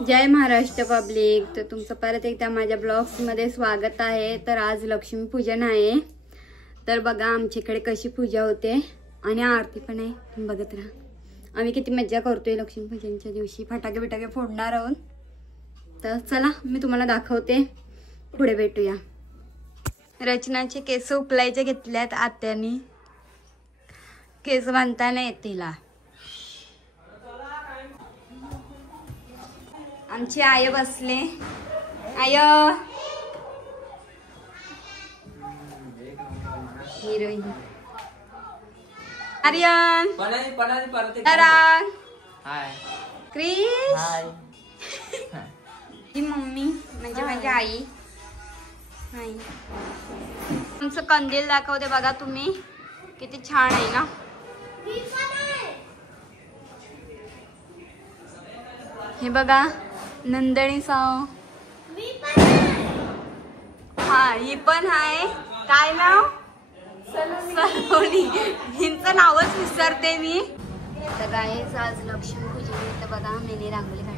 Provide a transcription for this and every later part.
जय Maharashtra public. तर तुमचं परत एकदा माझ्या ब्लॉग्स मध्ये स्वागत आहे। तर आज लक्ष्मी पूजन आहे। तर बघा आमच्याकडे कशी पूजा होते आणि आरती पण आहे, तुम्ही बघत राहा। आम्ही किती मज्जा करतोय लक्ष्मी पूजनच्या दिवशी, फटाके बिटाके फोडणार आहोत। तर चला मी तुम्हाला दाखवते, पुढे भेटूया। रचनाचे केस उकलायचे घेतल्यात आत्यानी, केस बांधताना येतीला। आमची आय बसले, आय heroine Aryan Tarang hi Krish hi ही मम्मी म्हणजे माझी आई। नाही आमचं कंदील दाखवते बघा तुम्ही, किती छान आहे ना। हे बघा नंदनी साव, हा ही पण आहे। काय नाव? सलोनी। हिंचं नावच विसरते मी। तर गाईस आज लक्ष्मी पूजन, तर बघा मी रांगोळी काढली।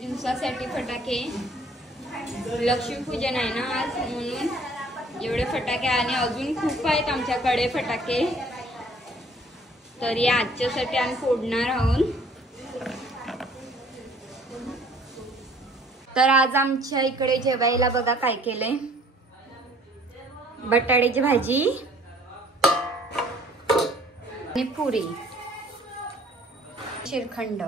दिवसासाठी फटाके, लक्ष्मी पूजन आहे ना आज, म्हणून एवढे फटाके आणि अजून खूप आहेत आमच्याकडे फटाके। तरी आजच्यासाठी आम्ही फोडणार आहोत। तर आज आमच्या इकडे जेवायला बघा काय केलंय, बटाट्याची भाजी आणि पुरी, श्रीखंड।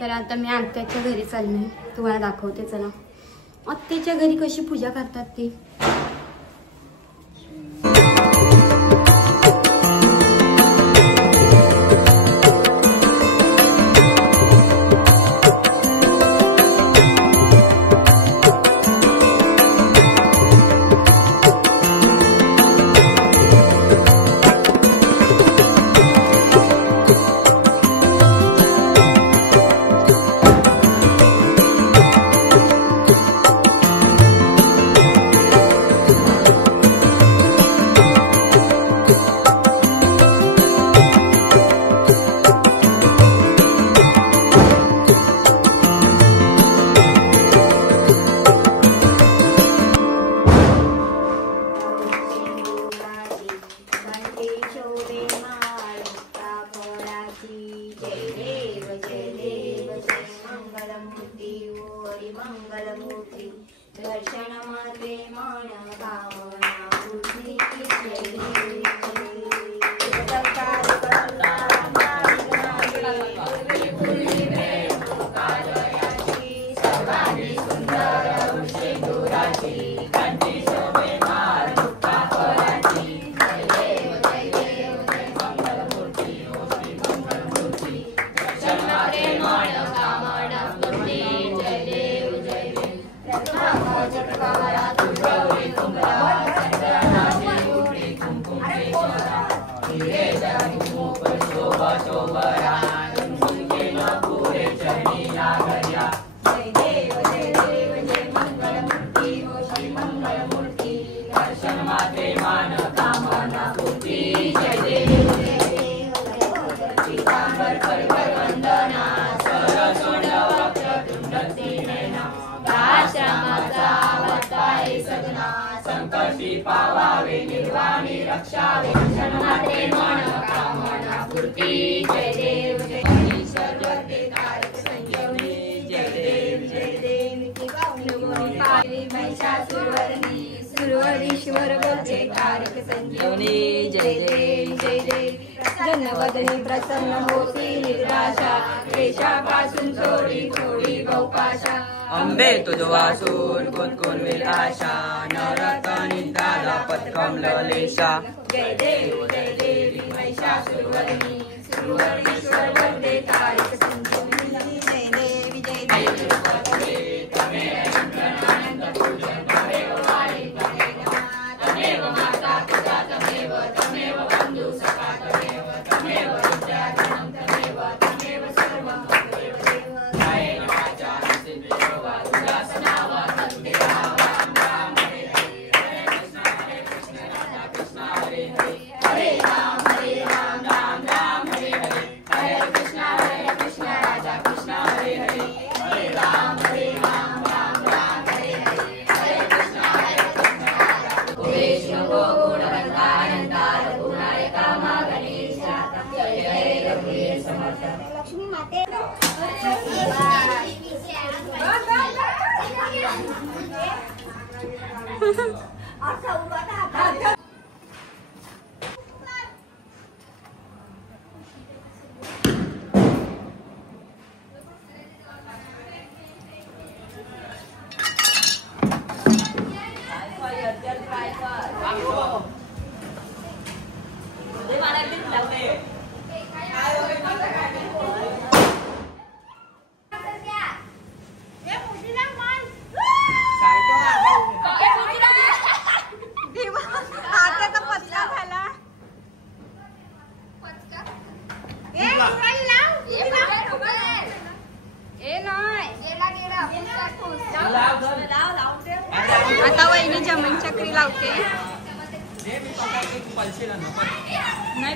तर आता मी आत्याच्या घरी चालले, तुम्हाला दाखवते। चला आत्याच्या घरी कशी पूजा करतात ते। संकटी पावावे निर्वाणी रक्षावे क्षणमात्रे मन कामना पूर्ती। जय देव जय ईश्वर जगते तारक संयमी। जय देव की पावनी महिषासुरवरनी सुरवरीश्वर बोलते तारक संजीवनी जय जय जय जय जन्मवदनी प्रसन्न होती निर्वाशा क्लेशापासून थोडी थोडी बहुपाशा अंबे तुझ वासून कोण वेल आशा नरक निद्राला पत्रम ललेशा जय देवी महिषासुरवरनी सुरवरीश्वर बोलते तारक संजीवनी जय देवी जय देवी आता वहिनी जमन चक्री लावते नाही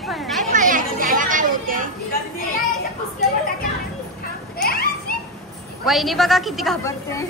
वहिनी बघा किती घाबरते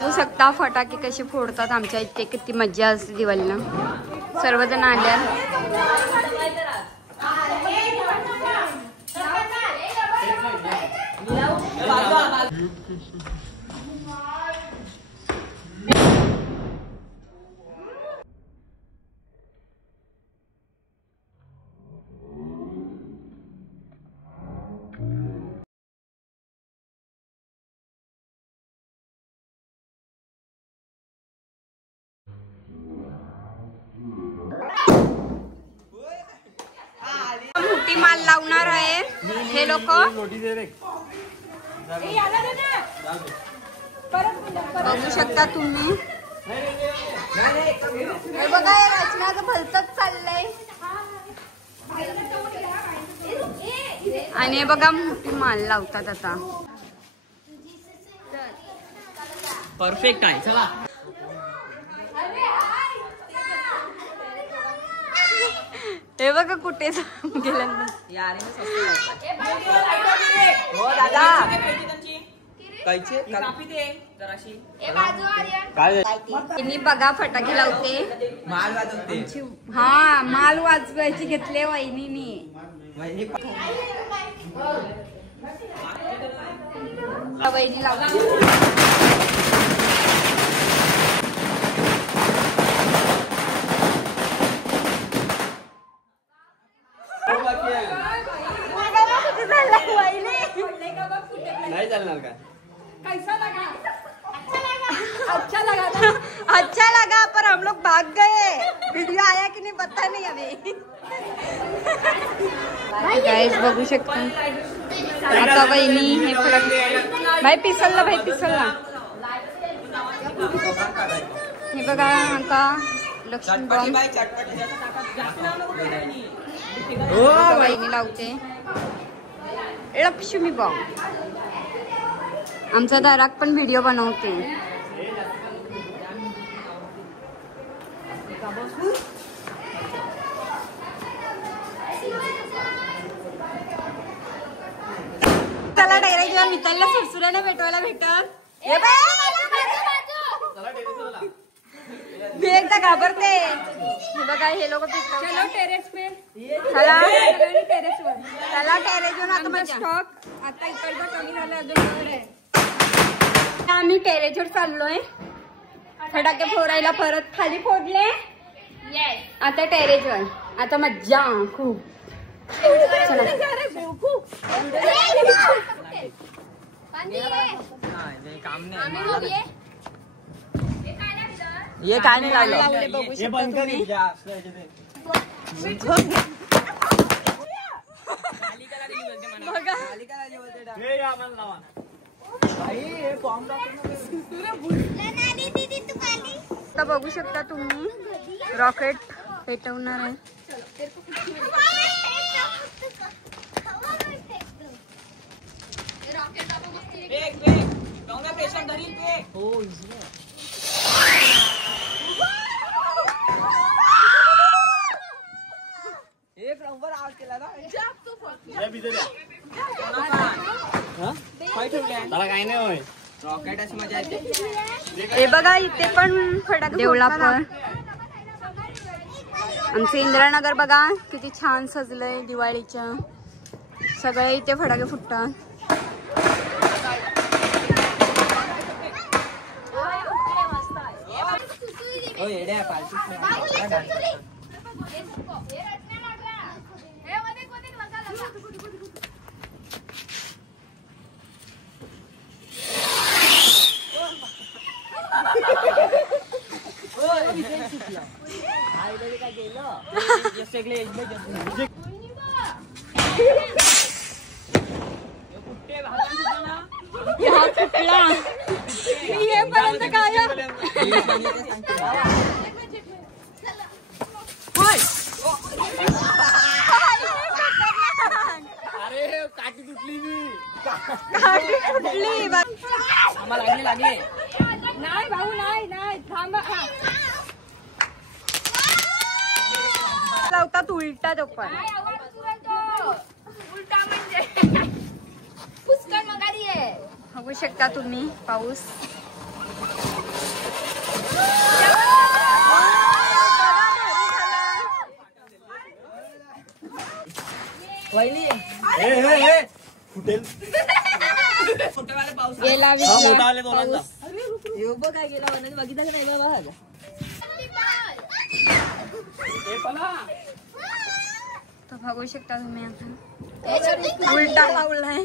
बघू शकता फटाके कसे फोडतात आमच्या इथे किती मज्जा असते दिवाळीला सर्वजण आल्या मोठी माल लावणार आहे हे लोक बघू शकता तुम्ही हे बघा रचनाचं भलतच चाललंय आणि हे बघा मोठी माल लावतात आता परफेक्ट आहे चला हे बघा कुठे गेलं बघा फटाके लावते माल वाजवते हा माल वाजवायची घेतले वहिनीनी वहिनी लावते नहीं चलना का कैसा लगा अच्छा लगा पर हम लोग भाग गए वीडियो आया कि नहीं पता नहीं अभी गाईज बघू शकता आता वहिनी हे फटाके भाई पिसलला हे बघा आता लक्ष्मी बॉम्ब वहिनी लावते लक्ष्मी बॉम्ब. आमचा दाराक पण व्हिडिओ बनवते. चला डायरेक्ट जेव्हा मितालीला सुरसुऱ्याने भेटवायला भेटत मी एकदा घाबरते. हे बघा हे लोक टेरेस पे चला टेरेसवर आता माझा स्टॉक आता इकडचा कमी झाला अजून आम्ही टेरेसवर चाललोय. फटाके फोडायला परत खाली फोडले आता टेरेसवर. आता मज्जा खूप. ये काय नाही लागले बघू शकता तुम्ही. आता बघू शकता तुम्ही रॉकेट पेटवणार आहे. एक नंबर आवाज केला ना. काय नाही होय रॉकेट अशी मजा येते. हे बघा इथे पण फटाके देवळा पण आमचं इंदिरानगर बघा किती छान सजलंय दिवाळीच्या. सगळे इथे फटाके फुटतात. लागले नाही भाऊ नाही थांबा. लावतात उलटा तो पण उलटा म्हणजे पुष्कळ मगारी आहे. बघू शकता तुम्ही पाऊस. गेला काय गेला बघितलं नाही बाबा. तो बघू शकता तुम्ही आता उलटा लावलाय.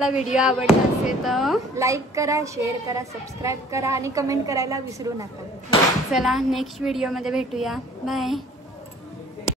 व्हिडिओ आवडला असेल तर लाईक करा, शेअर करा, सबस्क्राईब करा आणि कमेंट करायला विसरू नका. चला नेक्स्ट व्हिडिओ मध्ये भेटूया. बाय.